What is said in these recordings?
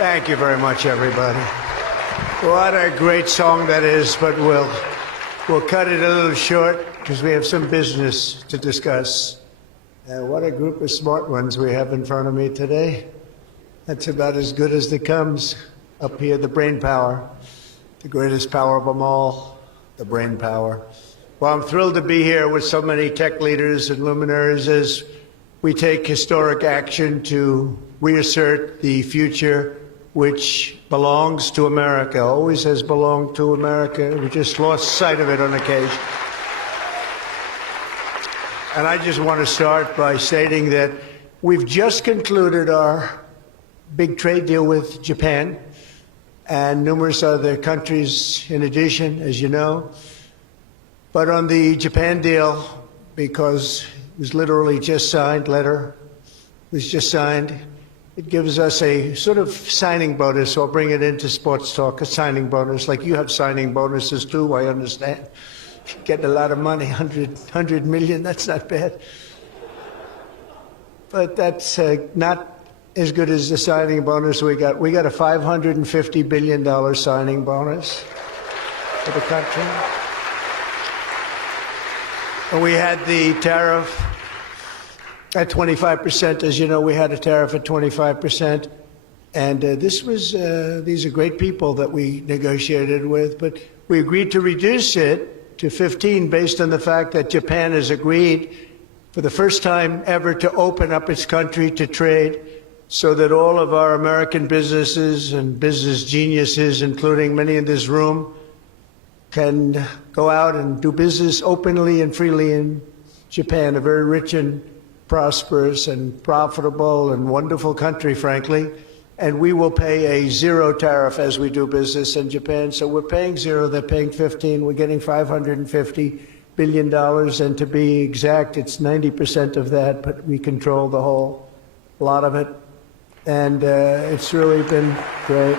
Thank you very much, everybody. What a great song that is, but we'll cut it a little short because we have some business to discuss. What a group of smart ones we have in front of me today. That's about as good as it comes. Up here, the brain power, the greatest power of them all, the brain power. Well, I'm thrilled to be here with so many tech leaders and luminaries as we take historic action to reassert the future which belongs to America, always has belonged to America. We just lost sight of it on occasion. And I just want to start by stating that we've just concluded our big trade deal with Japan and numerous other countries in addition, as you know. But on the Japan deal, because it was literally just signed, was just signed, it gives us a sort of signing bonus. So I'll bring it into sports talk, a signing bonus. Like you have signing bonuses too, I understand. Getting a lot of money, 100 million, that's not bad. But that's not as good as the signing bonus we got. We got a $550 billion signing bonus for the country. And we had the tariff at 25%. As you know, we had a tariff at 25%. And these are great people that we negotiated with, but we agreed to reduce it to 15 based on the fact that Japan has agreed for the first time ever to open up its country to trade so that all of our American businesses and business geniuses, including many in this room, can go out and do business openly and freely in Japan, a very rich and prosperous and profitable and wonderful country, frankly. And we will pay a zero tariff as we do business in Japan. So we're paying zero, they're paying 15. We're getting $550 billion. And to be exact, it's 90% of that, but we control the whole lot of it. And it's really been great.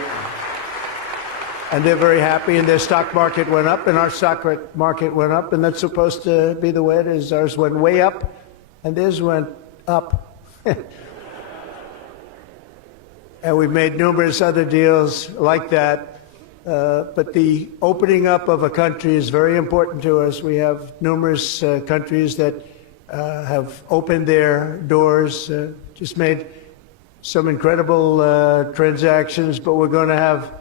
And they're very happy, and their stock market went up, and our stock market went up, and that's supposed to be the way it is. Ours went way up, and theirs went up. And we've made numerous other deals like that. But the opening up of a country is very important to us. We have numerous countries that have opened their doors, just made some incredible transactions, but we're going to have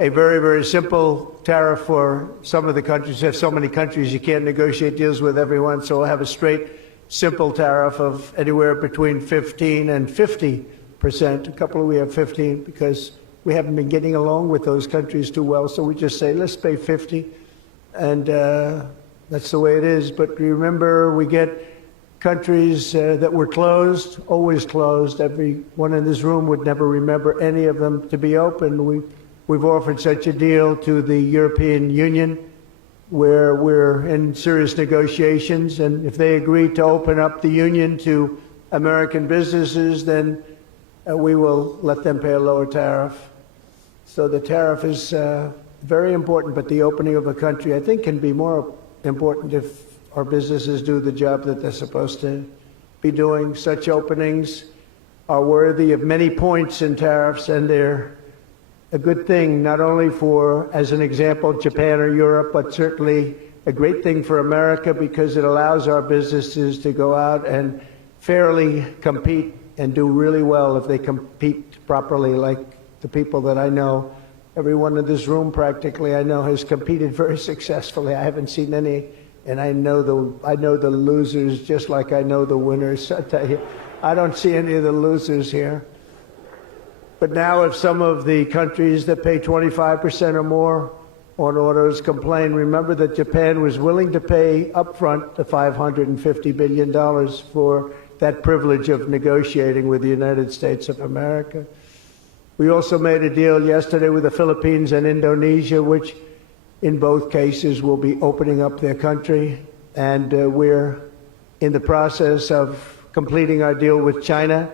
a very, very simple tariff for some of the countries. There's so many countries you can't negotiate deals with everyone, so we'll have a straight, simple tariff of anywhere between 15 and 50%. A couple we have 15 because we haven't been getting along with those countries too well, so we just say, let's pay 50, and that's the way it is. But remember, we get countries that were closed, always closed. Everyone in this room would never remember any of them to be open. We've offered such a deal to the European Union where we're in serious negotiations, and if they agree to open up the Union to American businesses, then we will let them pay a lower tariff. So the tariff is very important, but the opening of a country, I think, can be more important if our businesses do the job that they're supposed to be doing. Such openings are worthy of many points in tariffs, and they're a good thing, not only for, as an example, Japan or Europe, but certainly a great thing for America because it allows our businesses to go out and fairly compete and do really well if they compete properly, like the people that I know. Everyone in this room practically I know has competed very successfully. I haven't seen any, and I know the losers just like I know the winners. I tell you, I don't see any of the losers here. But now if some of the countries that pay 25% or more on autos complain, remember that Japan was willing to pay upfront the $550 billion for that privilege of negotiating with the United States of America. We also made a deal yesterday with the Philippines and Indonesia, which in both cases will be opening up their country. And we're in the process of completing our deal with China.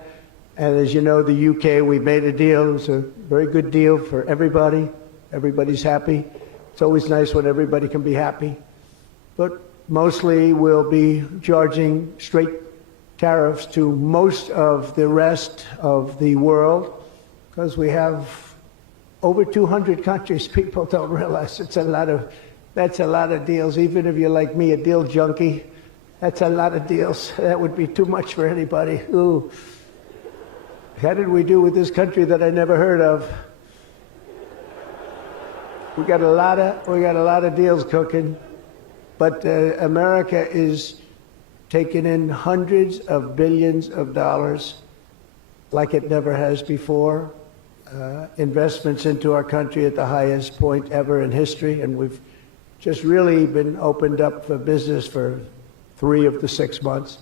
And as you know, the UK, we made a deal. It was a very good deal for everybody. Everybody's happy. It's always nice when everybody can be happy. But mostly we'll be charging straight tariffs to most of the rest of the world because we have over 200 countries. People don't realize that's a lot of deals. Even if you're like me, a deal junkie, that's a lot of deals. That would be too much for anybody. Ooh. How did we do with this country that I never heard of? We got a lot of deals cooking, but America is taking in hundreds of billions of dollars like it never has before. Investments into our country at the highest point ever in history, and we've just really been opened up for business for 3 of the 6 months.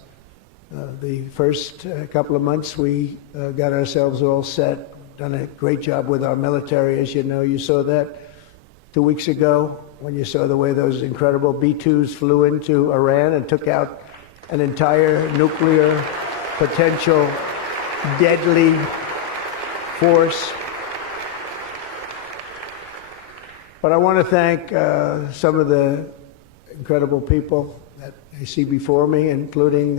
The first couple of months we got ourselves all set, done a great job with our military, as you know. You saw that 2 weeks ago when you saw the way those incredible B-2s flew into Iran and took out an entire nuclear potential deadly force. But I want to thank some of the incredible people that I see before me, including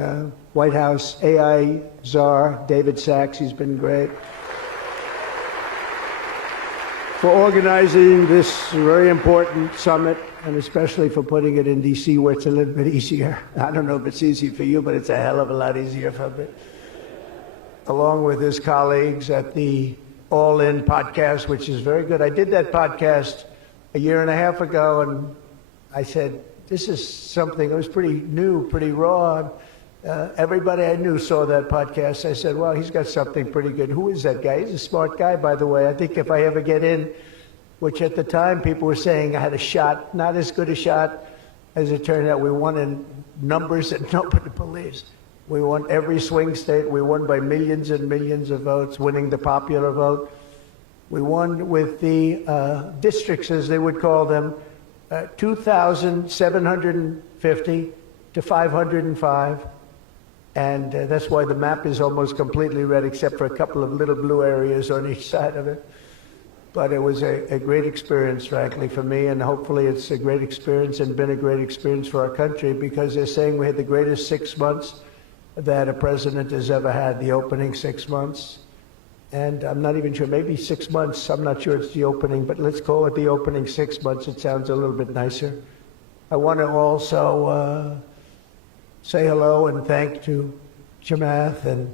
White House AI czar David Sachs. He's been great for organizing this very important summit, and especially for putting it in D.C., where it's a little bit easier. I don't know if it's easy for you, but it's a hell of a lot easier for me. Along with his colleagues at the All In podcast, which is very good. I did that podcast a year and a half ago, and I said, this is something that was pretty new, pretty raw. Everybody I knew saw that podcast. I said, well, he's got something pretty good. Who is that guy? He's a smart guy, by the way. I think if I ever get in, which at the time people were saying I had a shot, not as good a shot as it turned out. We won in numbers that nobody believes. We won every swing state. We won by millions and millions of votes, winning the popular vote. We won with the districts, as they would call them, 2,750 to 505. And that's why the map is almost completely red, except for a couple of little blue areas on each side of it. But it was a great experience, frankly, for me, and hopefully it's a great experience and been a great experience for our country, because they're saying we had the greatest 6 months that a president has ever had, the opening 6 months. And I'm not even sure, maybe 6 months, I'm not sure it's the opening, but let's call it the opening 6 months. It sounds a little bit nicer. I want to also say hello and thank to Chamath and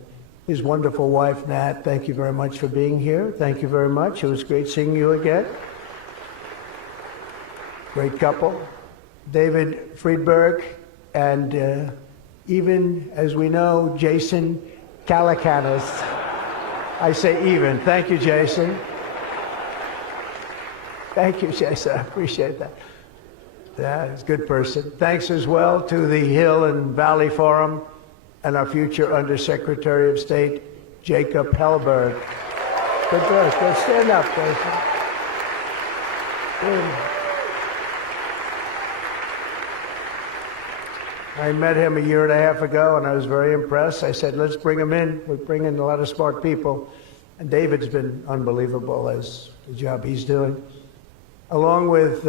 his wonderful wife, Nat. Thank you very much for being here. Thank you very much. It was great seeing you again. Great couple. David Friedberg and even, as we know, Jason Calacanis. I say even. Thank you, Jason. Thank you, Jason. I appreciate that. Yeah, he's a good person. Thanks as well to the Hill and Valley Forum and our future Undersecretary of State, Jacob Hellberg. Good work. Good. Stand up, Jason. Good. I met him a year and a half ago, and I was very impressed. I said, let's bring him in. We bring in a lot of smart people. And David's been unbelievable as the job he's doing. Along with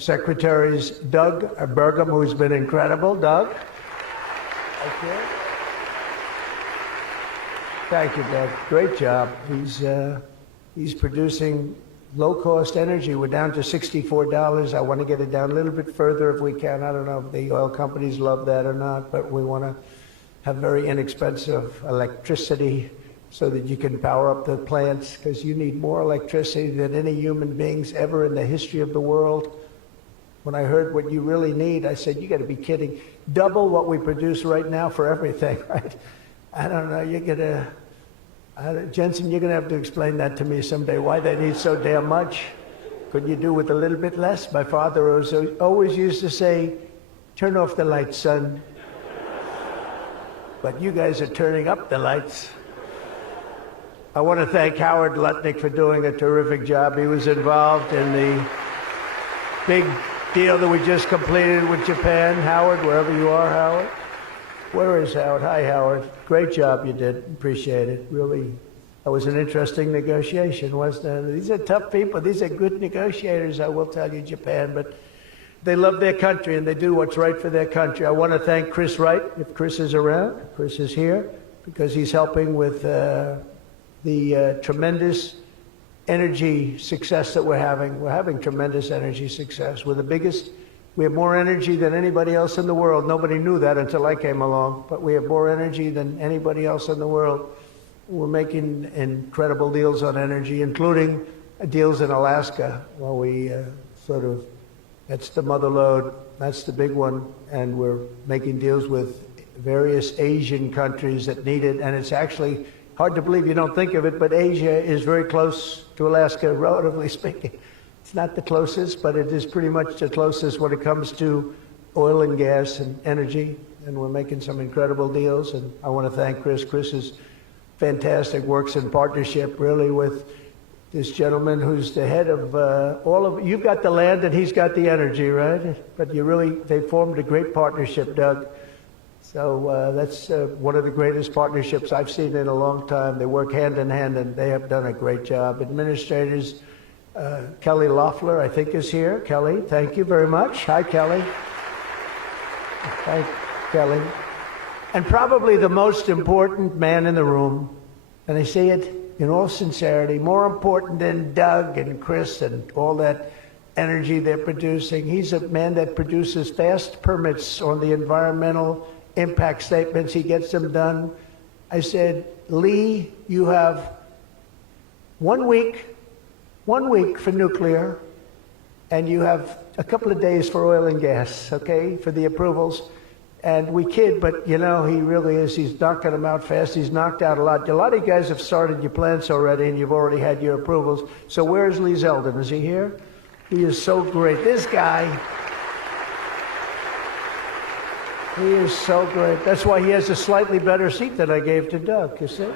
Secretaries Doug Burgum, who's been incredible. Doug? Thank you. Thank you, Doug. Great job. He's producing low-cost energy. We're down to $64. I want to get it down a little bit further if we can. I don't know if the oil companies love that or not, but we want to have very inexpensive electricity so that you can power up the plants, because you need more electricity than any human beings ever in the history of the world. When I heard what you really need, I said, you got to be kidding. Double what we produce right now for everything, right? I don't know, you're going to... Jensen, you're going to have to explain that to me someday, why they need so damn much. Could you do with a little bit less? My father always used to say, turn off the lights, son. But you guys are turning up the lights. I want to thank Howard Lutnick for doing a terrific job. He was involved in the big deal that we just completed with Japan. Howard, wherever you are, Howard. Where is Howard? Hi, Howard. Great job you did. Appreciate it. Really, that was an interesting negotiation, wasn't it? These are tough people. These are good negotiators, I will tell you, Japan. But they love their country, and they do what's right for their country. I want to thank Chris Wright, if Chris is around. Chris is here, because he's helping with the tremendous energy success that we're having tremendous energy success. We're the biggest. We have more energy than anybody else in the world. Nobody knew that until I came along, but we have more energy than anybody else in the world. We're making incredible deals on energy, including deals in Alaska. Well, we that's the mother lode, that's the big one, and we're making deals with various Asian countries that need it, and it's actually hard to believe, you don't think of it, but Asia is very close to Alaska, relatively speaking. It's not the closest, but it is pretty much the closest when it comes to oil and gas and energy, and we're making some incredible deals, and I want to thank Chris. Chris is fantastic, works in partnership really with this gentleman who's the head of you've got the land and he's got the energy, right? But they formed a great partnership, Doug. So that's one of the greatest partnerships I've seen in a long time. They work hand in hand and they have done a great job. Administrators, Kelly Loeffler, I think, is here. Kelly, thank you very much. Hi, Kelly. Hi, Kelly. And probably the most important man in the room, and I say it in all sincerity, more important than Doug and Chris and all that energy they're producing. He's a man that produces fast permits on the environmental impact statements. He gets them done. I said, Lee, you have 1 week for nuclear, and you have a couple of days for oil and gas, okay, for the approvals. And we kid, but he really is. He's knocking them out fast. He's knocked out a lot. A lot of you guys have started your plants already, and you've already had your approvals. So where's Lee Zeldin? Is he here? He is so great. This guy, he is so great. That's why he has a slightly better seat than I gave to Doug, you see?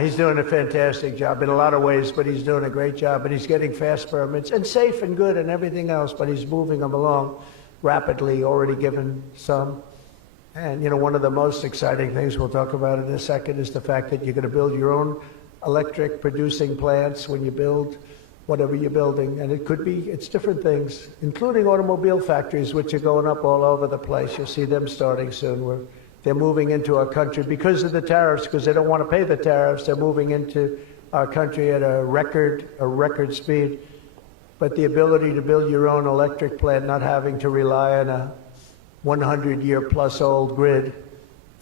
He's doing a fantastic job in a lot of ways, but he's doing a great job, and he's getting fast permits, and safe and good and everything else, but he's moving them along rapidly, already given some. And one of the most exciting things we'll talk about in a second is the fact that you're going to build your own electric producing plants when you build whatever you're building. And it's different things, including automobile factories, which are going up all over the place. You'll see them starting soon. They're moving into our country because of the tariffs, because they don't want to pay the tariffs. They're moving into our country at a record speed. But the ability to build your own electric plant, not having to rely on a 100-year-plus old grid.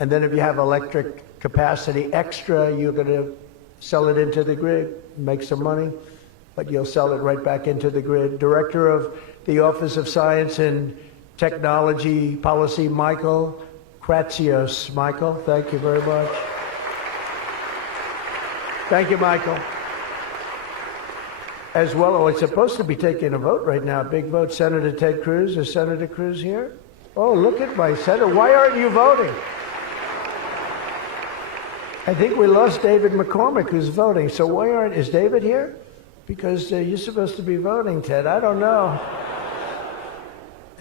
And then if you have electric capacity extra, you're going to sell it into the grid, make some money, but you'll sell it right back into the grid. Director of the Office of Science and Technology Policy, Michael Kratsios. Michael, thank you very much. Thank you, Michael. As well, it's supposed to be taking a vote right now, a big vote. Senator Ted Cruz. Is Senator Cruz here? Oh, look at my senator. Why aren't you voting? I think we lost David McCormick, who's voting. So is David here? Because you're supposed to be voting, Ted. I don't know.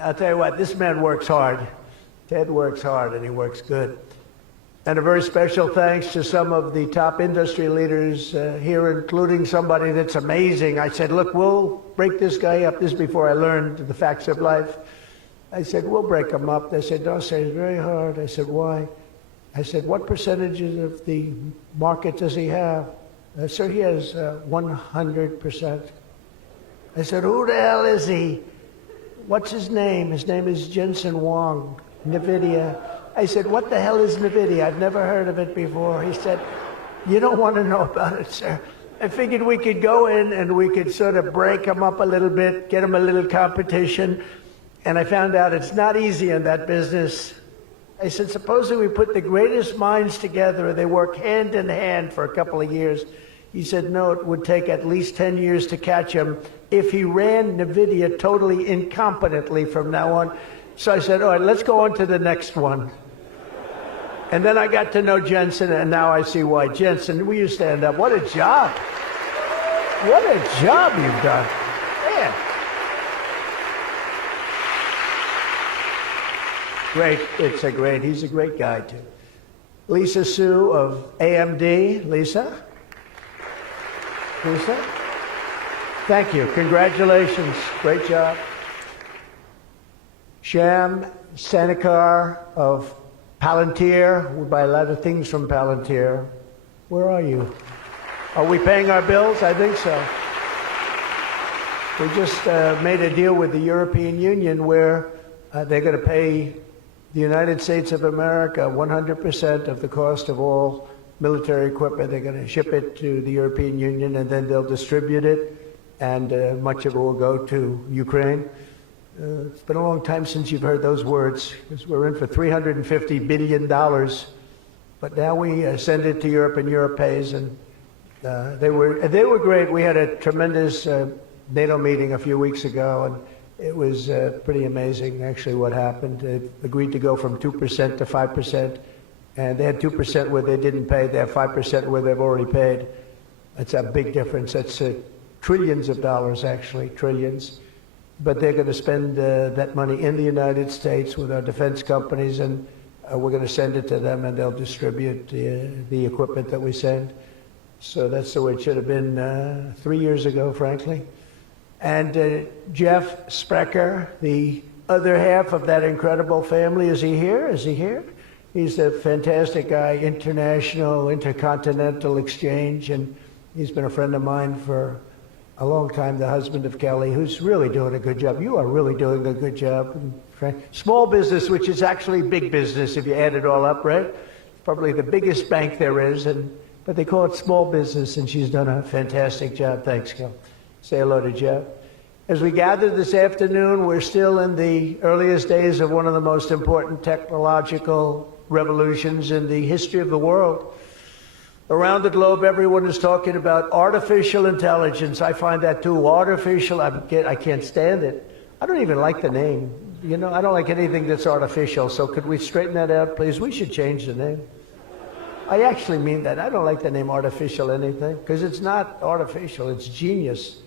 I'll tell you what, this man works hard. Ted works hard, and he works good. And a very special thanks to some of the top industry leaders here, including somebody that's amazing. I said, look, we'll break this guy up. This is before I learned the facts of life. I said, we'll break him up. They said, no, sir, it's very hard. I said, why? I said, what percentages of the market does he have? Sir, he has 100%. I said, who the hell is he? What's his name? His name is Jensen Huang, NVIDIA. I said, what the hell is NVIDIA? I've never heard of it before. He said, you don't want to know about it, sir. I figured we could go in and we could sort of break them up a little bit, get them a little competition. And I found out it's not easy in that business. I said, supposing we put the greatest minds together and they work hand in hand for a couple of years. He said, no, it would take at least 10 years to catch him if he ran NVIDIA totally incompetently from now on. So I said, all right, let's go on to the next one. And then I got to know Jensen, and now I see why. Jensen, will you stand up? What a job. What a job you've done. Man. Great. He's a great guy, too. Lisa Su of AMD. Lisa? Thank you. Congratulations. Great job. Sham Sanikar of Palantir. We buy a lot of things from Palantir. Where are you? Are we paying our bills? I think so. We just made a deal with the European Union where they're going to pay the United States of America 100% of the cost of all military equipment. They're going to ship it to the European Union, and then they'll distribute it, and much of it will go to Ukraine. It's been a long time since you've heard those words, because we're in for $350 billion. But now we send it to Europe, and Europe pays, and they were great. We had a tremendous NATO meeting a few weeks ago, and it was pretty amazing, actually, what happened. They agreed to go from 2% to 5%, and they had 2% where they didn't pay. They have 5% where they've already paid. That's a big difference. That's trillions of dollars, actually, trillions. But they're going to spend that money in the United States with our defense companies, and we're going to send it to them, and they'll distribute the equipment that we send. So that's the way it should have been 3 years ago, frankly. And Jeff Sprecher, the other half of that incredible family, is he here? Is he here? He's a fantastic guy, international, intercontinental exchange, and he's been a friend of mine for a long time, the husband of Kelly, who's really doing a good job. You are really doing a good job. Small business, which is actually big business if you add it all up, right? Probably the biggest bank there is, but they call it small business, and she's done a fantastic job. Thanks, Kel. Say hello to Jeff. As we gather this afternoon, we're still in the earliest days of one of the most important technological revolutions in the history of the world. Around the globe, everyone is talking about artificial intelligence. I find that too. Artificial, I can't stand it. I don't even like the name. You know, I don't like anything that's artificial. So could we straighten that out, please? We should change the name. I actually mean that. I don't like the name artificial anything, because it's not artificial. It's genius.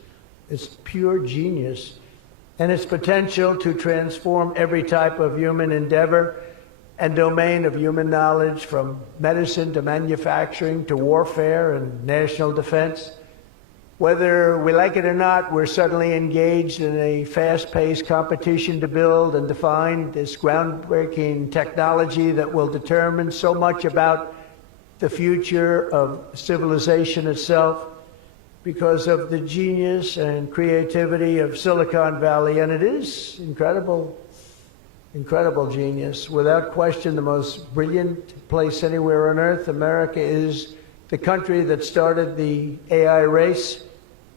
It's pure genius. And its potential to transform every type of human endeavor and domain of human knowledge, from medicine to manufacturing to warfare and national defense. Whether we like it or not, we're suddenly engaged in a fast-paced competition to build and define this groundbreaking technology that will determine so much about the future of civilization itself, because of the genius and creativity of Silicon Valley. And it is incredible, incredible genius. Without question, the most brilliant place anywhere on earth. America is the country that started the AI race.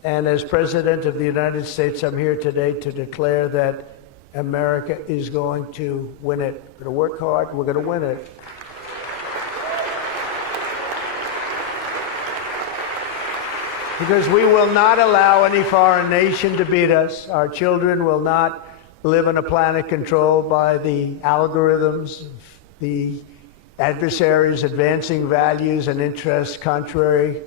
And as President of the United States, I'm here today to declare that America is going to win it. We're going to work hard. We're going to win it. Because we will not allow any foreign nation to beat us. Our children will not live on a planet controlled by the algorithms, the adversaries advancing values and interests contrary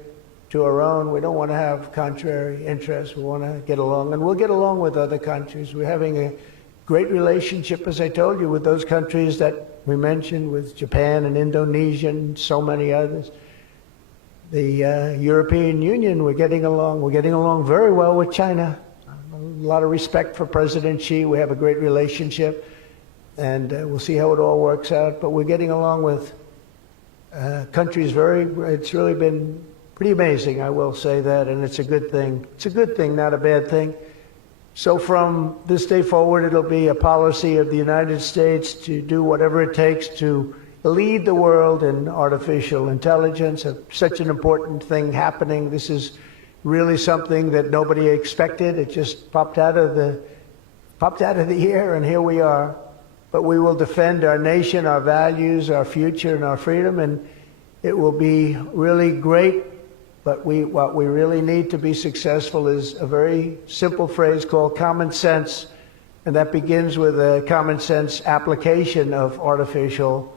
to our own. We don't want to have contrary interests. We want to get along, and we'll get along with other countries. We're having a great relationship, as I told you, with those countries that we mentioned, with Japan and Indonesia and so many others. The European Union, we're getting along. We're getting along very well with China. A lot of respect for President Xi. We have a great relationship, and we'll see how it all works out. But we're getting along with countries it's really been pretty amazing, I will say that, and it's a good thing. It's a good thing, not a bad thing. So from this day forward, it'll be a policy of the United States to do whatever it takes to lead the world in artificial intelligence. Such an important thing happening. This is really something that nobody expected. It just popped out of the air, and here we are. But we will defend our nation, our values, our future, and our freedom, and it will be really great. But what we really need to be successful is a very simple phrase called common sense, and that begins with a common sense application of artificial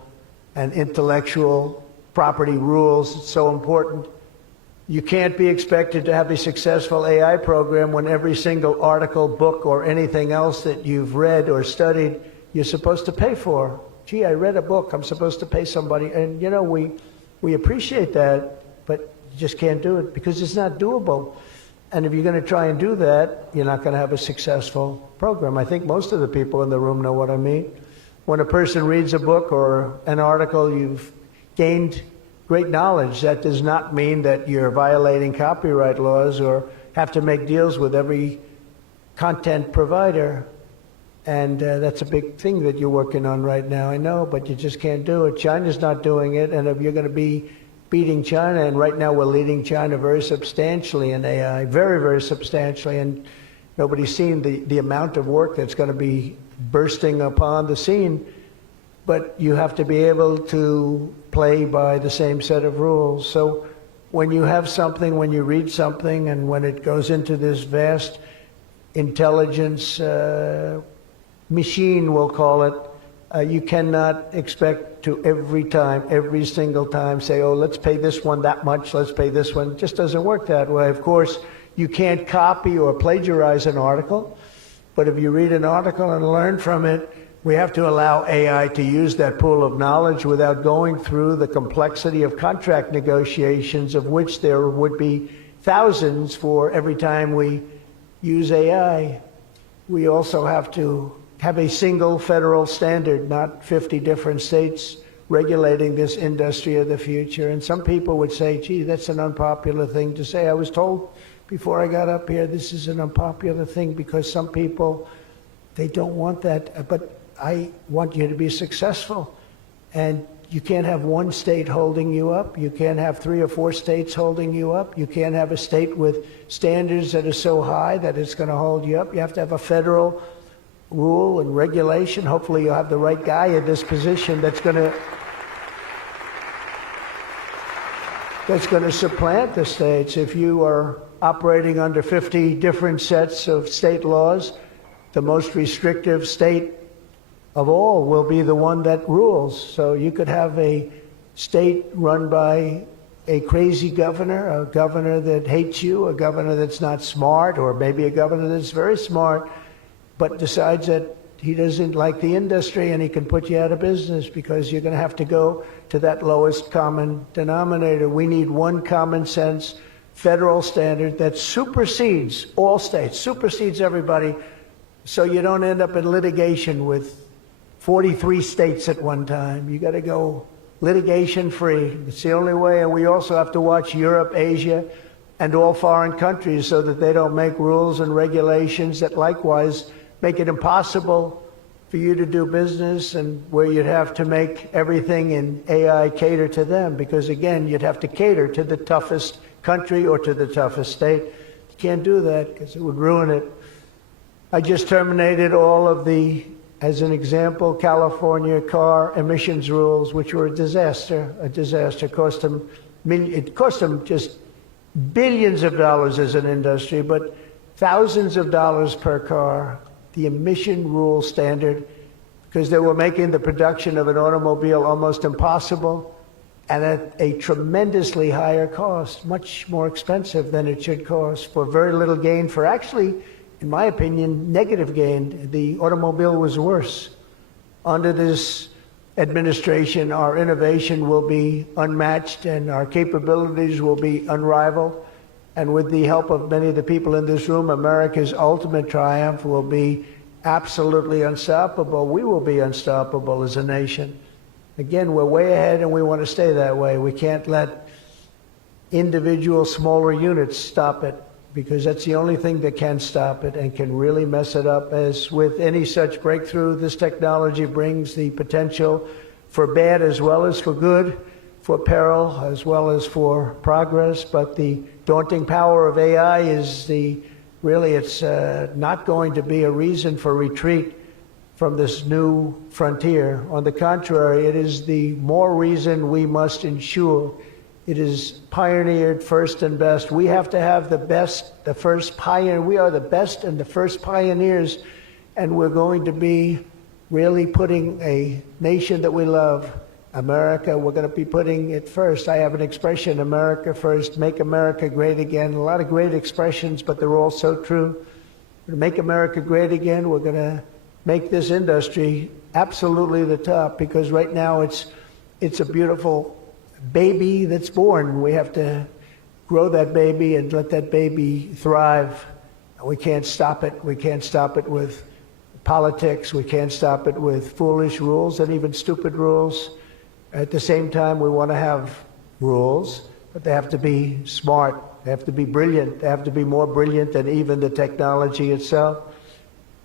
and intellectual property rules. It's so important. You can't be expected to have a successful AI program when every single article, book, or anything else that you've read or studied, you're supposed to pay for. Gee, I read a book, I'm supposed to pay somebody. And, you know, we appreciate that, but you just can't do it because it's not doable. And if you're going to try and do that, you're not going to have a successful program. I think most of the people in the room know what I mean. When a person reads a book or an article, you've gained great knowledge. That does not mean that you're violating copyright laws or have to make deals with every content provider. And that's a big thing that you're working on right now, I know, but you just can't do it. China's not doing it, and if you're going to be beating China, and right now we're leading China very substantially in AI, very, very substantially, and nobody's seen the amount of work that's going to be bursting upon the scene. But you have to be able to play by the same set of rules. So when you have something, when you read something, and when it goes into this vast intelligence machine, we'll call it, you cannot expect to every single time say, oh, let's pay this one that much, let's pay this one. It just doesn't work that way. Of course, you can't copy or plagiarize an article, but if you read an article and learn from it, we have to allow AI to use that pool of knowledge without going through the complexity of contract negotiations, of which there would be thousands for every time we use AI. We also have to have a single federal standard, not 50 different states regulating this industry of the future. And some people would say, gee, that's an unpopular thing to say. I was told before I got up here, this is an unpopular thing because some people, they don't want that. But I want you to be successful. And you can't have one state holding you up. You can't have 3 or 4 states holding you up. You can't have a state with standards that are so high that it's going to hold you up. You have to have a federal rule and regulation. Hopefully you'll have the right guy in this position that's going to supplant the states. If you are operating under 50 different sets of state laws, the most restrictive state of all will be the one that rules. So you could have a state run by a crazy governor, a governor that hates you, a governor that's not smart, or maybe a governor that's very smart, but decides that he doesn't like the industry and he can put you out of business because you're going to have to go to that lowest common denominator. We need one common sense federal standard that supersedes all states, supersedes everybody, so you don't end up in litigation with 43 states at one time. You got to go litigation free. It's the only way. And we also have to watch Europe, Asia, and all foreign countries so that they don't make rules and regulations that likewise make it impossible for you to do business, and where you'd have to make everything in AI cater to them, because again, you'd have to cater to the toughest country or to the toughest state. You can't do that because it would ruin it. I just terminated all of the, as an example, California car emissions rules, which were a disaster. It cost them just billions of dollars as an industry, but thousands of dollars per car. The emission rule standard, because they were making the production of an automobile almost impossible and at a tremendously higher cost, much more expensive than it should cost, for very little gain, for actually, in my opinion, negative gain. The automobile was worse. Under this administration, our innovation will be unmatched and our capabilities will be unrivaled. And with the help of many of the people in this room, America's ultimate triumph will be absolutely unstoppable. We will be unstoppable as a nation. Again, we're way ahead and we want to stay that way. We can't let individual smaller units stop it, because that's the only thing that can stop it and can really mess it up. As with any such breakthrough, this technology brings the potential for bad as well as for good, for peril as well as for progress. But the daunting power of AI is it's not going to be a reason for retreat from this new frontier. On the contrary, it is the more reason we must ensure it is pioneered first and best. We have to have the best, the first pioneer. We are the best and the first pioneers, and we're going to be really putting a nation that we love, America, we're going to be putting it first. I have an expression, America first, make America great again. A lot of great expressions, but they're all so true. To make America great again, we're going to make this industry absolutely the top, because right now it's a beautiful baby that's born. We have to grow that baby and let that baby thrive. We can't stop it. We can't stop it with politics. We can't stop it with foolish rules and even stupid rules. At the same time, we want to have rules, but they have to be smart. They have to be brilliant. They have to be more brilliant than even the technology itself.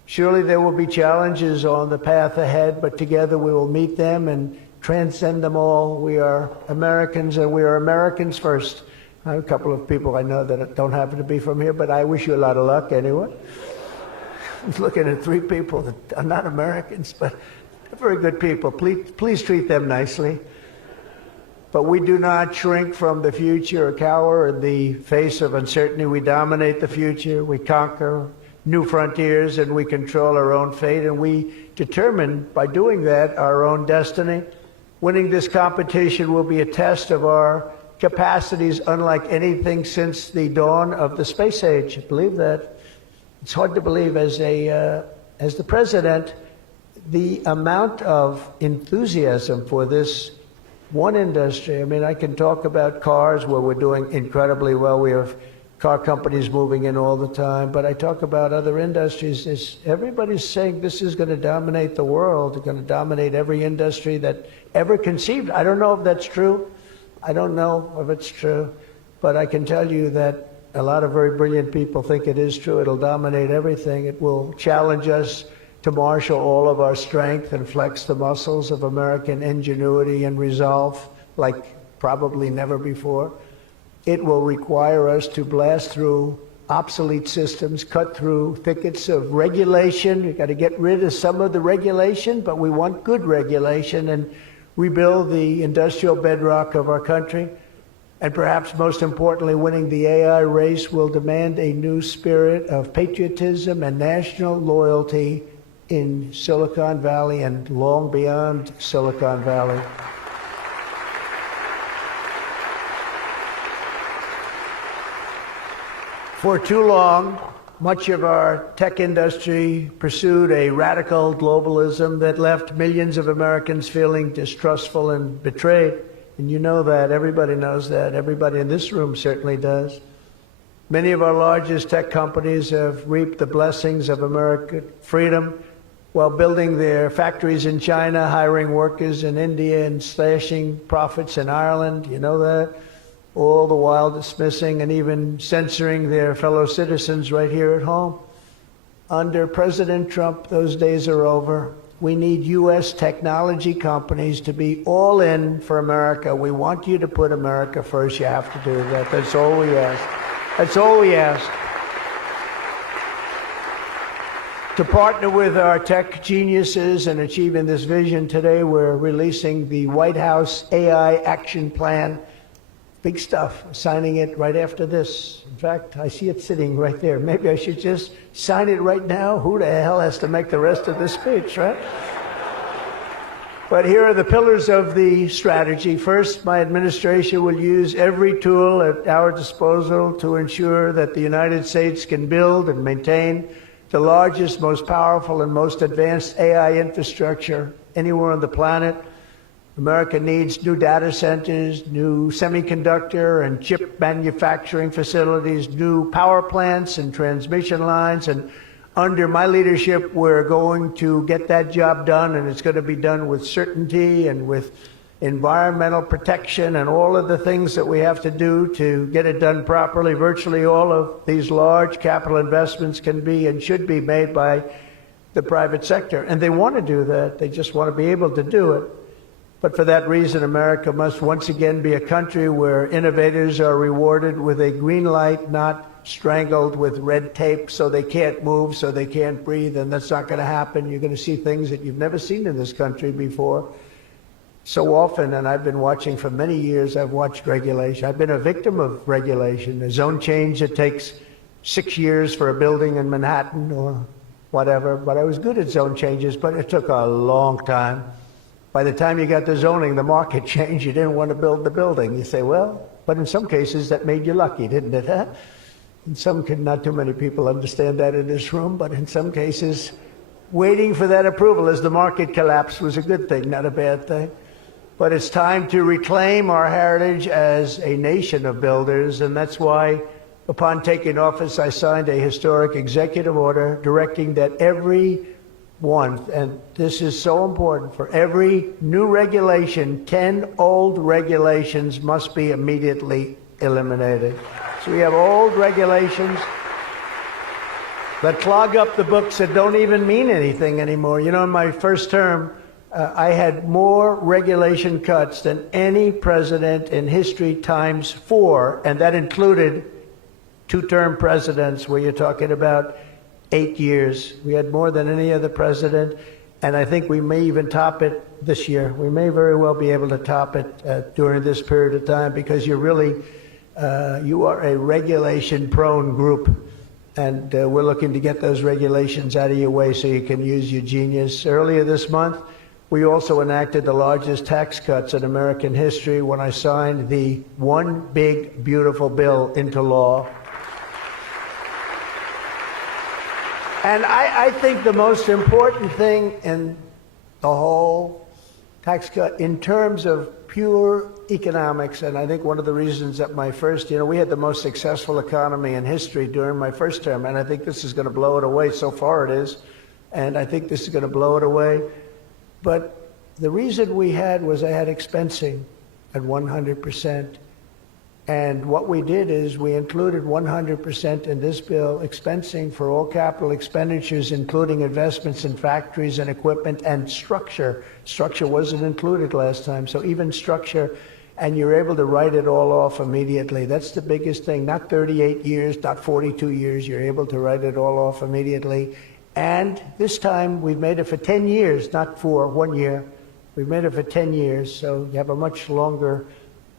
Surely there will be challenges on the path ahead, but together we will meet them and transcend them all. We are Americans, and we are Americans first. I have a couple of people I know that don't happen to be from here, but I wish you a lot of luck anyway. I was looking at 3 people that are not Americans, but they're very good people. Please treat them nicely. But we do not shrink from the future or cower in the face of uncertainty. We dominate the future. We conquer new frontiers, and we control our own fate, and we determine by doing that our own destiny. Winning this competition will be a test of our capacities unlike anything since the dawn of the space age. Believe that. It's hard to believe as the president, the amount of enthusiasm for this one industry. I mean, I can talk about cars where we're doing incredibly well. We have car companies moving in all the time, but I talk about other industries. Everybody's saying this is going to dominate the world. It's going to dominate every industry that ever conceived. I don't know if that's true. I don't know if it's true, but I can tell you that a lot of very brilliant people think it is true. It'll dominate everything. It will challenge us to marshal all of our strength and flex the muscles of American ingenuity and resolve like probably never before. It will require us to blast through obsolete systems, cut through thickets of regulation. We've got to get rid of some of the regulation, but we want good regulation and rebuild the industrial bedrock of our country. And perhaps most importantly, winning the AI race will demand a new spirit of patriotism and national loyalty in Silicon Valley and long beyond Silicon Valley. For too long, much of our tech industry pursued a radical globalism that left millions of Americans feeling distrustful and betrayed. And you know that. Everybody knows that. Everybody in this room certainly does. Many of our largest tech companies have reaped the blessings of American freedom while building their factories in China, hiring workers in India, and slashing profits in Ireland. You know that? All the while dismissing and even censoring their fellow citizens right here at home. Under President Trump, those days are over. We need U.S. technology companies to be all in for America. We want you to put America first. You have to do that. That's all we ask. That's all we ask. To partner with our tech geniuses in achieving this vision today, we're releasing the White House AI Action Plan. Big stuff, signing it right after this. In fact, I see it sitting right there. Maybe I should just sign it right now. Who the hell has to make the rest of the speech, right? But here are the pillars of the strategy. First, my administration will use every tool at our disposal to ensure that the United States can build and maintain the largest, most powerful, and most advanced AI infrastructure anywhere on the planet. America needs new data centers, new semiconductor and chip manufacturing facilities, new power plants and transmission lines. And under my leadership, we're going to get that job done, and it's going to be done with certainty and with environmental protection and all of the things that we have to do to get it done properly. Virtually all of these large capital investments can be and should be made by the private sector. And they want to do that. They just want to be able to do it. But for that reason, America must once again be a country where innovators are rewarded with a green light, not strangled with red tape so they can't move, so they can't breathe, and that's not going to happen. You're going to see things that you've never seen in this country before. So often, and I've been watching for many years, I've watched regulation. I've been a victim of regulation. A zone change that takes 6 years for a building in Manhattan or whatever, but I was good at zone changes, but it took a long time. By the time you got the zoning, the market changed. You didn't want to build the building. You say, well, but in some cases that made you lucky, didn't it? Huh? In some, not too many people understand that in this room, but in some cases, waiting for that approval as the market collapsed was a good thing, not a bad thing. But it's time to reclaim our heritage as a nation of builders, and that's why, upon taking office, I signed a historic executive order directing that every one, and this is so important, for every new regulation, 10 old regulations must be immediately eliminated. So we have old regulations that clog up the books that don't even mean anything anymore. You know, in my first term, I had more regulation cuts than any president in history times 4, and that included two-term presidents, where you're talking about 8 years. We had more than any other president, and I think we may even top it this year. We may very well be able to top it during this period of time, because you're really, you are a regulation-prone group, and we're looking to get those regulations out of your way so you can use your genius. Earlier this month, we also enacted the largest tax cuts in American history when I signed the One Big Beautiful Bill into law. And I think the most important thing in the whole tax cut, in terms of pure economics, and I think one of the reasons that my first, we had the most successful economy in history during my first term, and I think this is going to blow it away. So far it is, and I think this is going to blow it away. But the reason we had was I had expensing at 100%. And what we did is we included 100% in this bill, expensing for all capital expenditures, including investments in factories and equipment and structure. Structure wasn't included last time, so even structure, and you're able to write it all off immediately. That's the biggest thing. Not 38 years, not 42 years. You're able to write it all off immediately. And this time we've made it for 10 years, not for 1 year. We've made it for 10 years, so you have a much longer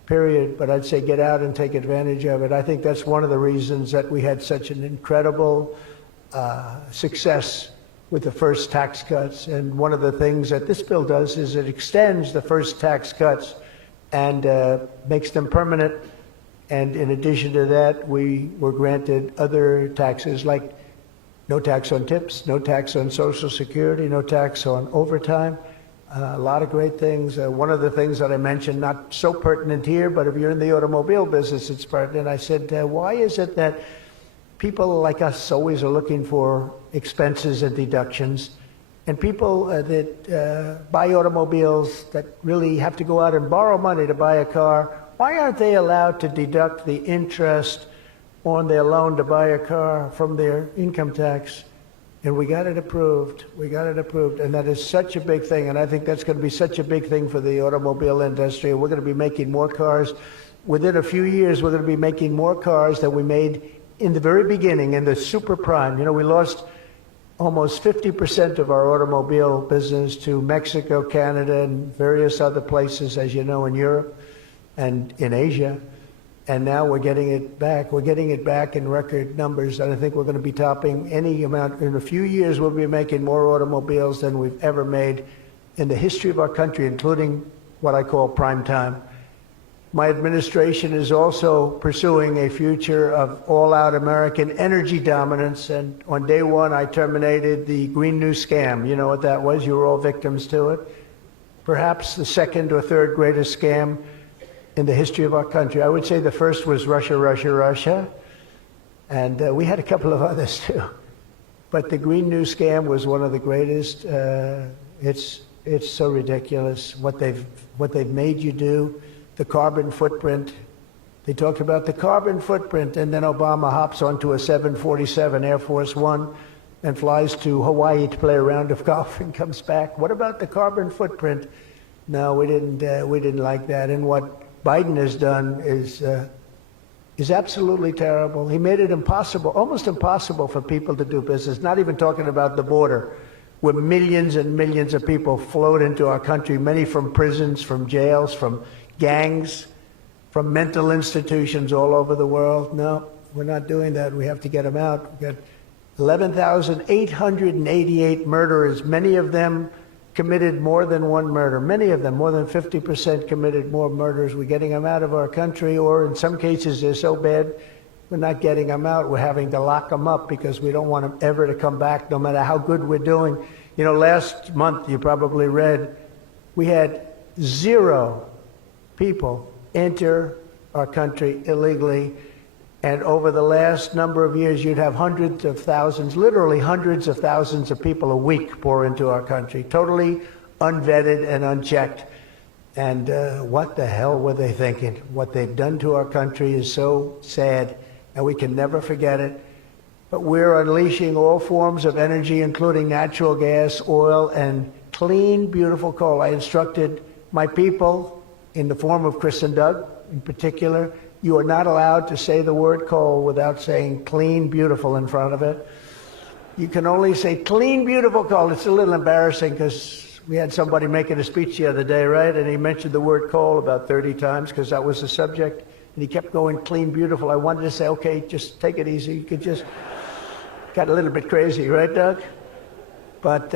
period, but I'd say get out and take advantage of it. I think that's one of the reasons that we had such an incredible success with the first tax cuts. And one of the things that this bill does is it extends the first tax cuts and makes them permanent. And in addition to that, we were granted other taxes, like no tax on tips, no tax on Social Security, no tax on overtime. A lot of great things. One of the things that I mentioned, not so pertinent here, but if you're in the automobile business, it's pertinent. I said, why is it that people like us always are looking for expenses and deductions, and people that buy automobiles that really have to go out and borrow money to buy a car, why aren't they allowed to deduct the interest on their loan to buy a car from their income tax? And we got it approved. We got it approved. And that is such a big thing. And I think that's going to be such a big thing for the automobile industry. We're going to be making more cars. Within a few years, we're going to be making more cars than we made in the very beginning, in the super prime. We lost almost 50% of our automobile business to Mexico, Canada, and various other places, as you know, in Europe and in Asia. And now we're getting it back. We're getting it back in record numbers, and I think we're going to be topping any amount. In a few years, we'll be making more automobiles than we've ever made in the history of our country, including what I call prime time. My administration is also pursuing a future of all-out American energy dominance, and on day one, I terminated the Green New Scam. You know what that was? You were all victims to it. Perhaps the second or third greatest scam in the history of our country. I would say the first was Russia, Russia, Russia, and we had a couple of others too. But the Green New Scam was one of the greatest. It's so ridiculous what they've made you do. The carbon footprint. They talked about the carbon footprint, and then Obama hops onto a 747 Air Force One and flies to Hawaii to play a round of golf and comes back. What about the carbon footprint? No, we didn't like that. And what Biden has done is absolutely terrible. He made it impossible, almost impossible for people to do business, not even talking about the border, where millions and millions of people flowed into our country, many from prisons, from jails, from gangs, from mental institutions all over the world. No, we're not doing that. We have to get them out. We've got 11,888 murderers, many of them committed more than one murder. Many of them, more than 50%, committed more murders. We're getting them out of our country, or in some cases they're so bad, we're not getting them out. We're having to lock them up because we don't want them ever to come back, no matter how good we're doing. Last month, you probably read, we had 0 people enter our country illegally. And over the last number of years, you'd have hundreds of thousands, literally hundreds of thousands of people a week pour into our country, totally unvetted and unchecked. And what the hell were they thinking? What they've done to our country is so sad, and we can never forget it. But we're unleashing all forms of energy, including natural gas, oil, and clean, beautiful coal. I instructed my people, in the form of Chris and Doug in particular, you are not allowed to say the word coal without saying clean, beautiful in front of it. You can only say clean, beautiful coal. It's a little embarrassing because we had somebody making a speech the other day, right? And he mentioned the word coal about 30 times because that was the subject. And he kept going clean, beautiful. I wanted to say, okay, just take it easy. You could just, got a little bit crazy, right, Doug? But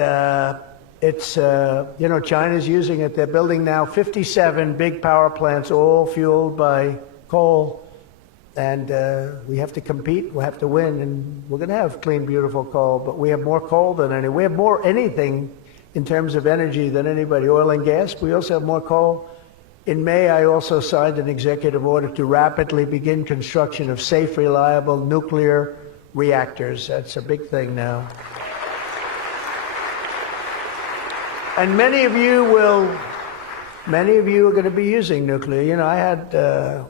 it's, you know, China's using it. They're building now 57 big power plants, all fueled by coal. And we have to compete, we have to win, and we're going to have clean, beautiful coal. But we have more coal than any. We have more anything in terms of energy than anybody. Oil and gas, we also have more coal. In May, I also signed an executive order to rapidly begin construction of safe, reliable nuclear reactors. That's a big thing now. And many of you are going to be using nuclear. You know, I had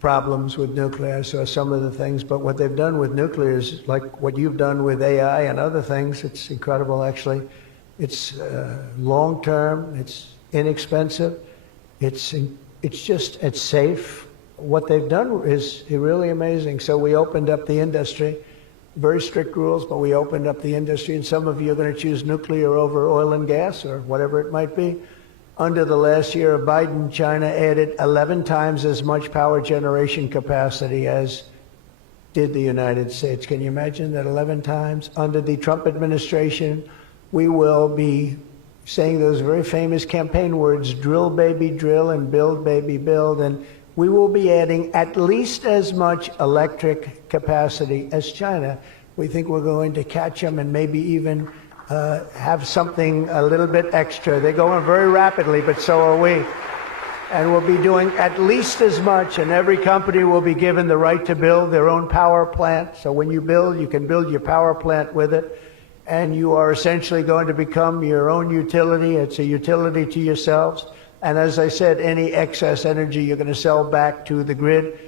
problems with nuclear. I saw some of the things, but what they've done with nuclear is like what you've done with AI and other things. It's incredible, actually. It's long-term, it's inexpensive, it's safe. What they've done is really amazing. So we opened up the industry, very strict rules, but we opened up the industry, and some of you are going to choose nuclear over oil and gas or whatever it might be. Under the last year of Biden, China added 11 times as much power generation capacity as did the United States. Can you imagine that 11 times? Under the Trump administration, we will be saying those very famous campaign words, drill, baby, drill, and build, baby, build. And we will be adding at least as much electric capacity as China. We think we're going to catch them and maybe even have something a little bit extra. They're going very rapidly, but so are we. And we'll be doing at least as much, and every company will be given the right to build their own power plant. So when you build, you can build your power plant with it. And you are essentially going to become your own utility. It's a utility to yourselves. And as I said, any excess energy you're going to sell back to the grid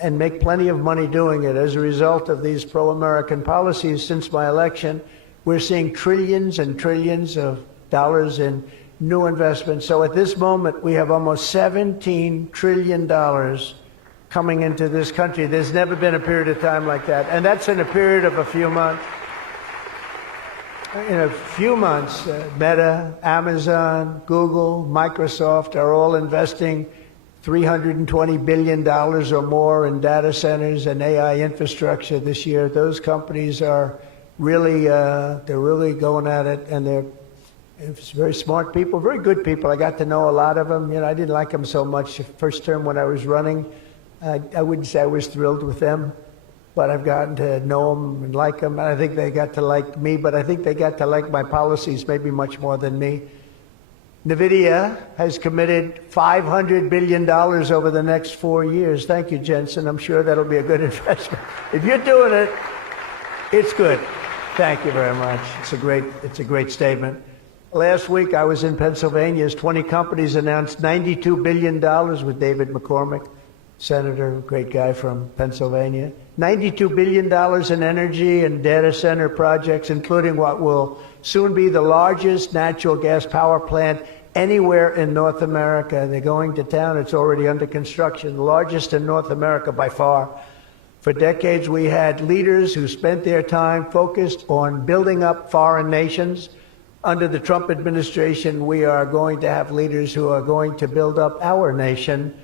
and make plenty of money doing it. As a result of these pro-American policies since my election, we're seeing trillions and trillions of dollars in new investments. So at this moment, we have almost $17 trillion coming into this country. There's never been a period of time like that. And that's in a period of a few months. In a few months, Meta, Amazon, Google, Microsoft are all investing $320 billion or more in data centers and AI infrastructure this year. Those companies are really, they're really going at it, and they're very smart people, very good people. I got to know a lot of them. You know, I didn't like them so much the first term when I was running. I wouldn't say I was thrilled with them, but I've gotten to know them and like them. And I think they got to like me, but I think they got to like my policies maybe much more than me. NVIDIA has committed $500 billion over the next 4 years. Thank you, Jensen. I'm sure that'll be a good investment. If you're doing it, it's good. Thank you very much. It's a great statement. Last week, I was in Pennsylvania as 20 companies announced $92 billion with David McCormick, senator, great guy from Pennsylvania. $92 billion in energy and data center projects, including what will soon be the largest natural gas power plant anywhere in North America. They're going to town. It's already under construction, the largest in North America by far. For decades, we had leaders who spent their time focused on building up foreign nations. Under the Trump administration, we are going to have leaders who are going to build up our nation.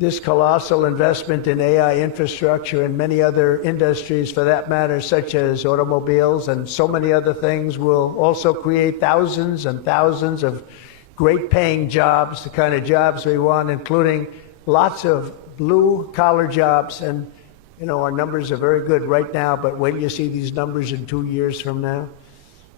This colossal investment in AI infrastructure and many other industries, for that matter, such as automobiles and so many other things, will also create thousands and thousands of great-paying jobs, the kind of jobs we want, including lots of blue-collar jobs. And, you know, our numbers are very good right now, but wait till you see these numbers in 2 years from now.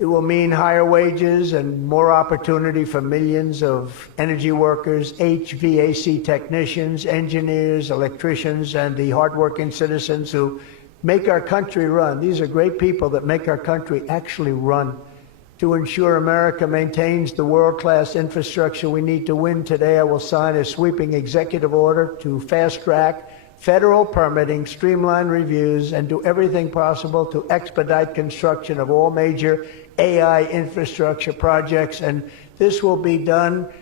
It will mean higher wages and more opportunity for millions of energy workers, HVAC technicians, engineers, electricians, and the hardworking citizens who make our country run. These are great people that make our country actually run. To ensure America maintains the world-class infrastructure we need to win today, I will sign a sweeping executive order to fast-track federal permitting, streamline reviews, and do everything possible to expedite construction of all major AI infrastructure projects. And this will be done.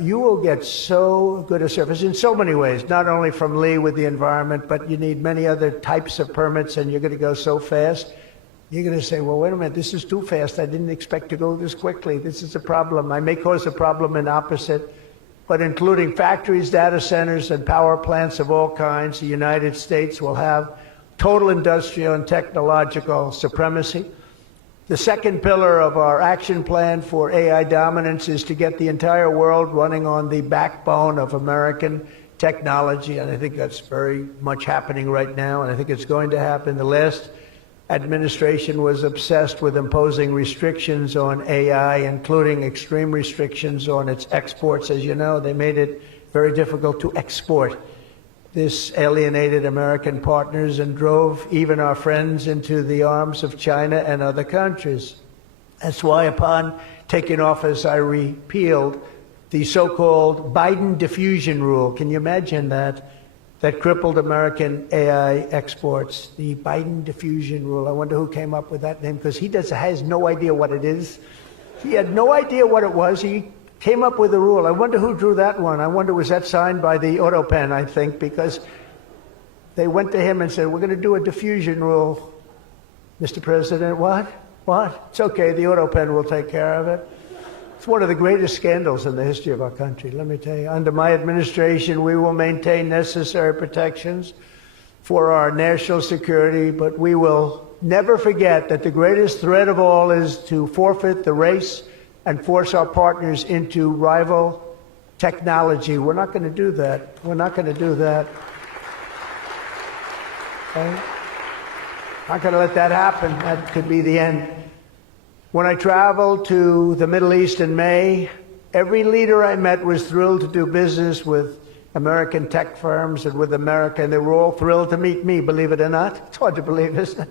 You will get so good a service in so many ways, not only from Lee with the environment, but you need many other types of permits, and you're going to go so fast. You're going to say, well, wait a minute, this is too fast. I didn't expect to go this quickly. This is a problem. I may cause a problem in opposite, but including factories, data centers, and power plants of all kinds, the United States will have total industrial and technological supremacy. The second pillar of our action plan for AI dominance is to get the entire world running on the backbone of American technology, and I think that's very much happening right now, and I think it's going to happen. The last administration was obsessed with imposing restrictions on AI, including extreme restrictions on its exports. As you know, they made it very difficult to export. This alienated American partners and drove even our friends into the arms of China and other countries. That's why upon taking office, I repealed the so-called Biden diffusion rule. Can you imagine that? That crippled American AI exports, the Biden diffusion rule. I wonder who came up with that name, because he has no idea what it is. He had no idea what it was. He came up with a rule. I wonder who drew that one. I wonder, was that signed by the Autopen, I think, because they went to him and said, we're going to do a diffusion rule. Mr. President, what? What? It's okay, the Autopen will take care of it. It's one of the greatest scandals in the history of our country, let me tell you. Under my administration, we will maintain necessary protections for our national security, but we will never forget that the greatest threat of all is to forfeit the race and force our partners into rival technology. We're not going to do that. We're not going to do that. Okay? Not going to let that happen. That could be the end. When I traveled to the Middle East in May, every leader I met was thrilled to do business with American tech firms and with America, and they were all thrilled to meet me, believe it or not. It's hard to believe, isn't it?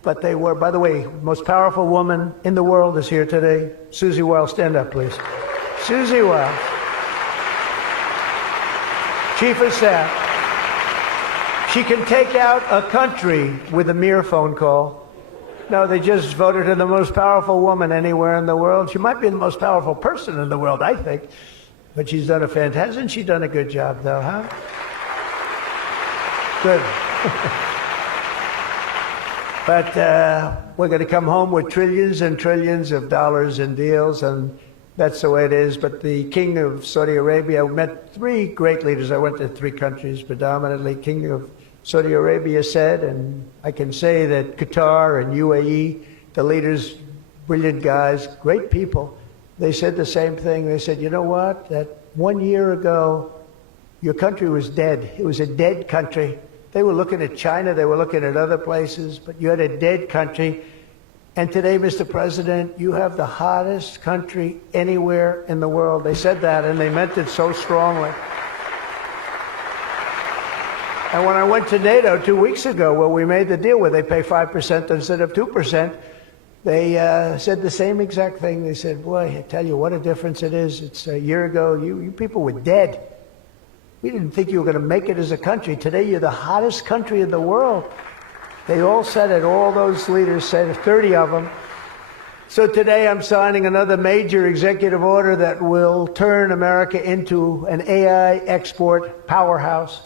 But they were. By the way, the most powerful woman in the world is here today. Susie Wiles, stand up, please. Susie Wiles, Chief of Staff. She can take out a country with a mere phone call. No, they just voted her the most powerful woman anywhere in the world. She might be the most powerful person in the world, I think. But she's done hasn't she done a good job, though, huh? Good. But we're going to come home with trillions and trillions of dollars in deals, and that's the way it is. But the King of Saudi Arabia, I met three great leaders. I went to three countries predominantly. King of Saudi Arabia said, and I can say that Qatar and UAE, the leaders, brilliant guys, great people, they said the same thing. They said, you know what, that 1 year ago, your country was dead. It was a dead country. They were looking at China, they were looking at other places, but you had a dead country. And today, Mr. President, you have the hottest country anywhere in the world. They said that, and they meant it so strongly. And when I went to NATO 2 weeks ago, where we made the deal where they pay 5% instead of 2%, they said the same exact thing. They said, boy, I tell you what a difference it is. It's a year ago, you people were dead. We didn't think you were going to make it as a country. Today, you're the hottest country in the world. They all said it. All those leaders said it, 30 of them. So today, I'm signing another major executive order that will turn America into an AI export powerhouse.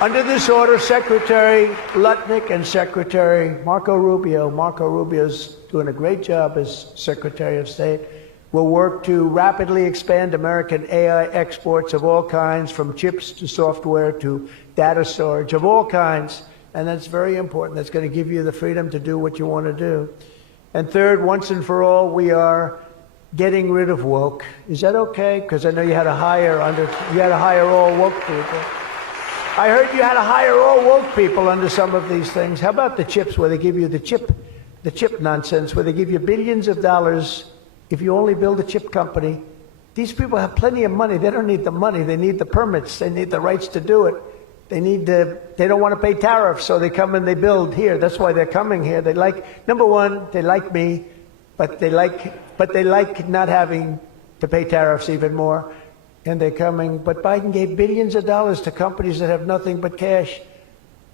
Under this order, Secretary Lutnick and Secretary Marco Rubio's doing a great job as Secretary of State, will work to rapidly expand American AI exports of all kinds, from chips to software to data storage of all kinds. And that's very important. That's going to give you the freedom to do what you want to do. And third, once and for all, we are getting rid of woke. Is that okay? Because I know you had to hire all woke people. I heard you had to hire all woke people under some of these things. How about the chips where they give you the chip nonsense, where they give you billions of dollars if you only build a chip company? These people have plenty of money. They don't need the money. They need the permits. They need the rights to do it. They don't want to pay tariffs, so they come and they build here. That's why they're coming here. Number one, they like me, but they like not having to pay tariffs even more. And they're coming. But Biden gave billions of dollars to companies that have nothing but cash.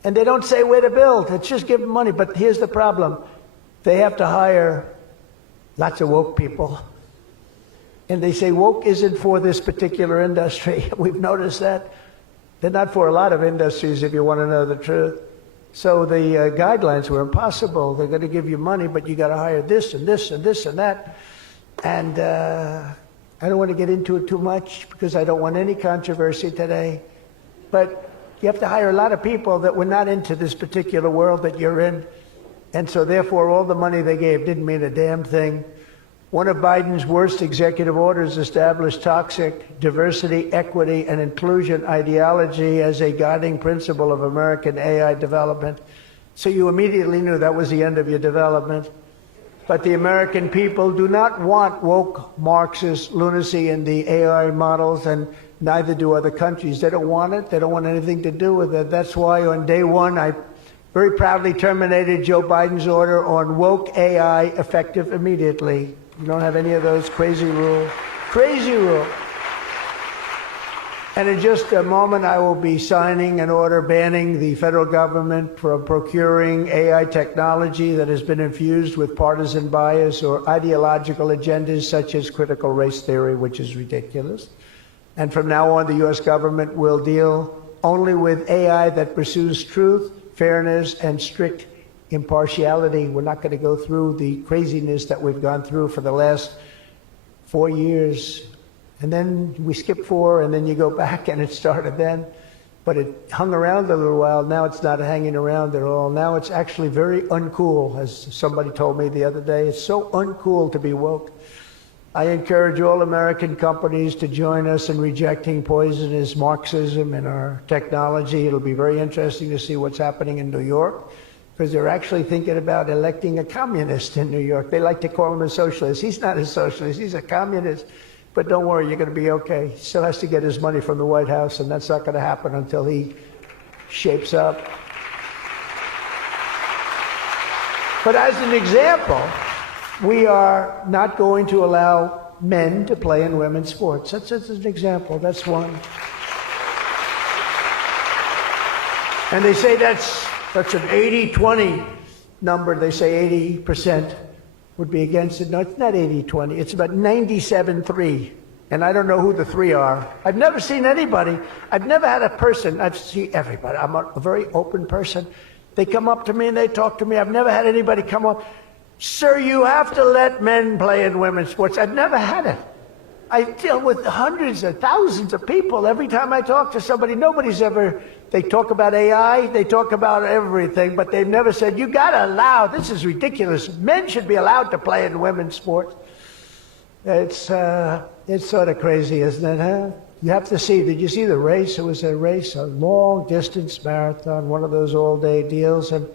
And they don't say where to build. It's just give them money. But here's the problem. They have to hire lots of woke people. And they say woke isn't for this particular industry. We've noticed that. They're not for a lot of industries, if you want to know the truth. So the guidelines were impossible. They're going to give you money, but you got to hire this and this and this and that. And I don't want to get into it too much because I don't want any controversy today. But you have to hire a lot of people that were not into this particular world that you're in. And so therefore, all the money they gave didn't mean a damn thing. One of Biden's worst executive orders established toxic diversity, equity, and inclusion ideology as a guiding principle of American AI development. So you immediately knew that was the end of your development. But the American people do not want woke Marxist lunacy in the AI models, and neither do other countries. They don't want it. They don't want anything to do with it. That's why on day one, I very proudly terminated Joe Biden's order on woke AI effective immediately. You don't have any of those crazy rules. Crazy rule. And in just a moment, I will be signing an order banning the federal government from procuring AI technology that has been infused with partisan bias or ideological agendas such as critical race theory, which is ridiculous. And from now on, the U.S. government will deal only with AI that pursues truth, fairness, and strict impartiality. We're not going to go through the craziness that we've gone through for the last 4 years. And then we skip 4, and then you go back, and it started then. But it hung around a little while. Now it's not hanging around at all. Now it's actually very uncool, as somebody told me the other day. It's so uncool to be woke. I encourage all American companies to join us in rejecting poisonous Marxism in our technology. It'll be very interesting to see what's happening in New York, because they're actually thinking about electing a communist in New York. They like to call him a socialist. He's not a socialist. He's a communist. But don't worry, you're going to be okay. He still has to get his money from the White House, and that's not going to happen until he shapes up. But as an example, we are not going to allow men to play in women's sports. That's an example. That's one. And they say that's an 80-20 number. They say 80% would be against it. No, it's not 80-20. It's about 97-3. And I don't know who the 3 are. I've never seen anybody. I've never had a person. I've seen everybody. I'm a very open person. They come up to me and they talk to me. I've never had anybody come up, "Sir, you have to let men play in women's sports." I've never had it. I deal with hundreds of thousands of people. Every time I talk to somebody, they talk about AI, they talk about everything, but they've never said, "You gotta allow, this is ridiculous. Men should be allowed to play in women's sports." It's sort of crazy, isn't it, huh? You have to see, did you see the race? It was a race, a long distance marathon, one of those all-day deals, and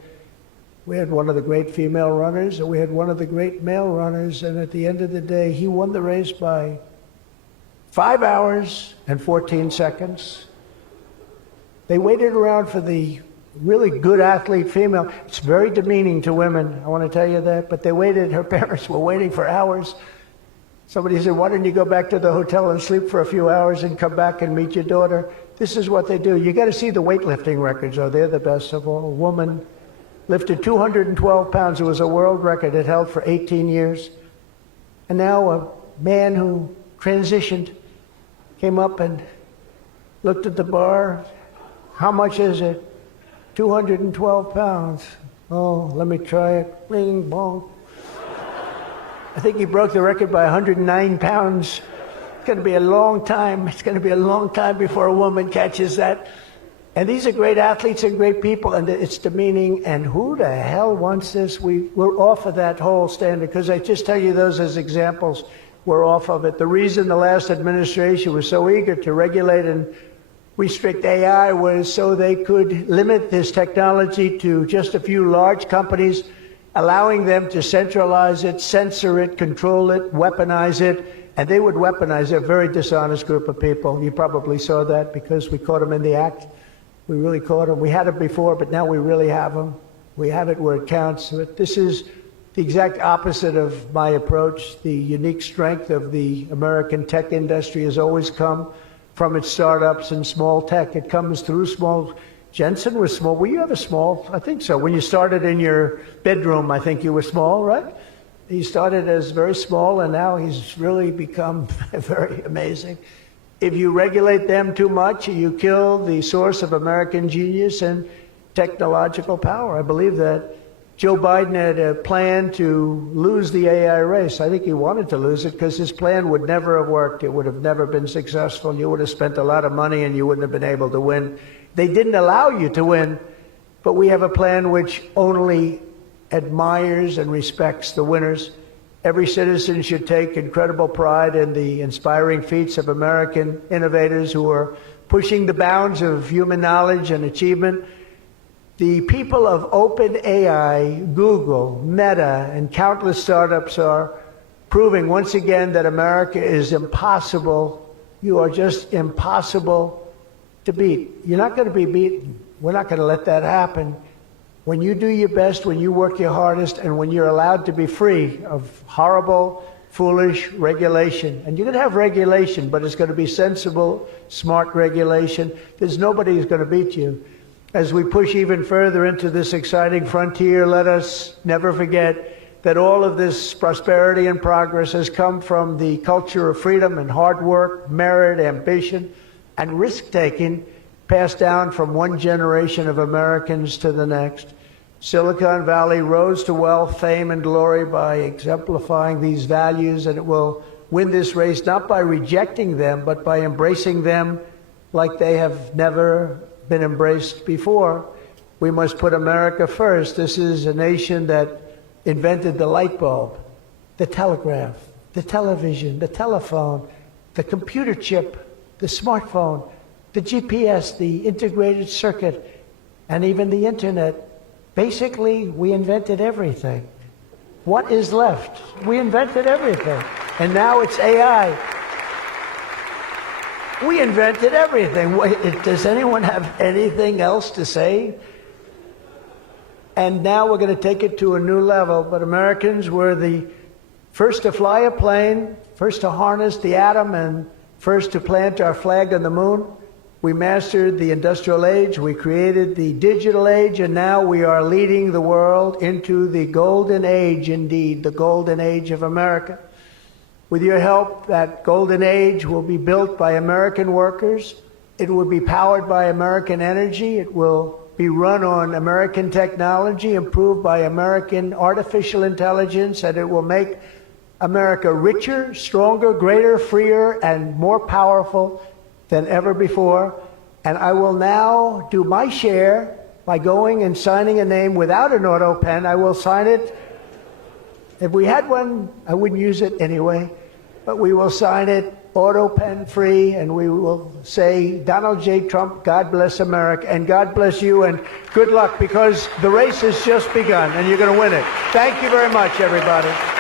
we had one of the great female runners, and we had one of the great male runners, and at the end of the day, he won the race by 5 hours and 14 seconds. They waited around for the really good athlete female. It's very demeaning to women, I want to tell you that, but they waited, her parents were waiting for hours. Somebody said, "Why don't you go back to the hotel and sleep for a few hours and come back and meet your daughter?" This is what they do. You got to see the weightlifting records, they're the best of all. A woman lifted 212 pounds. It was a world record. It held for 18 years. And now a man who transitioned came up and looked at the bar. "How much is it?" 212 pounds. "Oh, let me try it." Bling, bong. I think he broke the record by 109 pounds. It's going to be a long time. It's going to be a long time before a woman catches that. And these are great athletes and great people, and it's demeaning. And who the hell wants this? We're off of that whole standard, because I just tell you those as examples. We're off of it. The reason the last administration was so eager to regulate and restrict AI was so they could limit this technology to just a few large companies, allowing them to centralize it, censor it, control it, weaponize it, and they would weaponize a very dishonest group of people. You probably saw that because we caught them in the act. We really caught them. We had them before, but now we really have them. We have it where it counts. But this is the exact opposite of my approach. The unique strength of the American tech industry has always come from its startups and small tech. It comes through small. Jensen was small. Were you ever small? I think so. When you started in your bedroom, I think you were small, right? He started as very small, and now he's really become very amazing. If you regulate them too much, you kill the source of American genius and technological power. I believe that. Joe Biden had a plan to lose the AI race. I think he wanted to lose it because his plan would never have worked. It would have never been successful. You would have spent a lot of money and you wouldn't have been able to win. They didn't allow you to win, but we have a plan which only admires and respects the winners. Every citizen should take incredible pride in the inspiring feats of American innovators who are pushing the bounds of human knowledge and achievement. The people of OpenAI, Google, Meta, and countless startups are proving once again that America is impossible. You are just impossible to beat. You're not going to be beaten. We're not going to let that happen. When you do your best, when you work your hardest, and when you're allowed to be free of horrible, foolish regulation. And you're going to have regulation, but it's going to be sensible, smart regulation. There's nobody who's going to beat you. As we push even further into this exciting frontier, let us never forget that all of this prosperity and progress has come from the culture of freedom and hard work, merit, ambition, and risk-taking passed down from one generation of Americans to the next. Silicon Valley rose to wealth, fame, and glory by exemplifying these values, and it will win this race not by rejecting them, but by embracing them like they have never been embraced before. We must put America first. This is a nation that invented the light bulb, the telegraph, the television, the telephone, the computer chip, the smartphone, the GPS, the integrated circuit, and even the internet. Basically, we invented everything. What is left? We invented everything. And now it's AI. We invented everything. Does anyone have anything else to say? And now we're going to take it to a new level. But Americans were the first to fly a plane, first to harness the atom, and first to plant our flag on the moon. We mastered the industrial age. We created the digital age. And now we are leading the world into the golden age, indeed, the golden age of America. With your help, that golden age will be built by American workers. It will be powered by American energy. It will be run on American technology, improved by American artificial intelligence, and it will make America richer, stronger, greater, freer, and more powerful than ever before. And I will now do my share by going and signing a name without an auto pen. I will sign it. If we had one, I wouldn't use it anyway. But we will sign it auto pen free, and we will say, Donald J. Trump, God bless America, and God bless you, and good luck, because the race has just begun, and you're going to win it. Thank you very much, everybody.